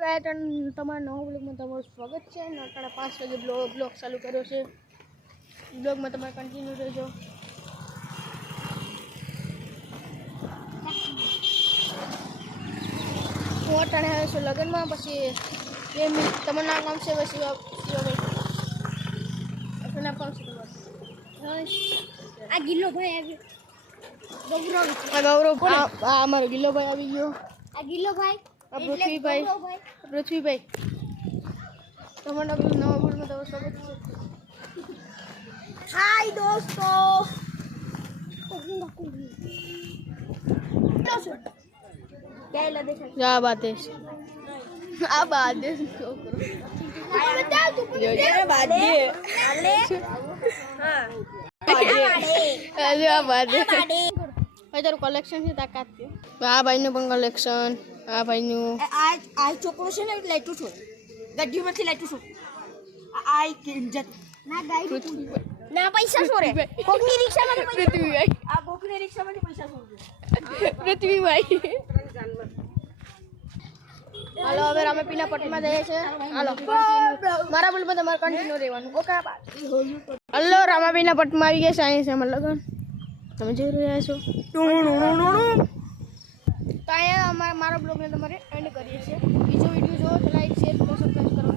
તમારા નવા બ્લોગમાં તમારું સ્વાગત છે અને અત્યારે 5 વાગે બ્લોગ ચાલુ કર્યો છે. બ્લોગમાં તમે કન્ટિન્યુ રહેજો. હું અત્યારે આવ્યો છું લગ્નમાં. પછી 2 મિનિટ તમારું નામ કામ છે શિવાભાઈ નામ કામ છે તમારું? આ ગિલ્લો ભાઈ આવ્યો. ગૌરવ અમારો ગિલ્લો ભાઈ આવી ગયો. આ ગિલ્લો ભાઈ પૃથ્વીભાઈ તમારા નવા બ્લોગમાં તમારું સ્વાગત છે. હાય દોસ્તો. આ બાત હે તારું કલેક્શન છે તાકાત. આ ભાઈનું પણ કલેક્શન. આ ભાઈનું આ છોકરો છે ને લાઈટું છું ગड्ढीમાંથી લાઈટું છું. આ કિંજત ના ગાઈ ના પૈસા સોરે કોકની રિક્ષામાંથી પૃથ્વીભાઈ આ કોકની રિક્ષામાંથી પૈસા સોરે પૃથ્વીભાઈ. હાલો હવે રામાપીના પટમાં જઈએ છે. હાલો મારા બોલમાં તમારે કન્ટિન્યુ રહેવાનું. ઓકે હલો રામાપીના પટમાં આવી ગયા છે. અહીં છે અમારા લગન તમે જોઈ રહ્યા છો. તો અહીંયા મારા બ્લોગને તમારે એન્ડ કરીએ છીએ. બીજો વિડીયો જોવો તો લાઈક શેર સબસ્ક્રાઈબ કરો.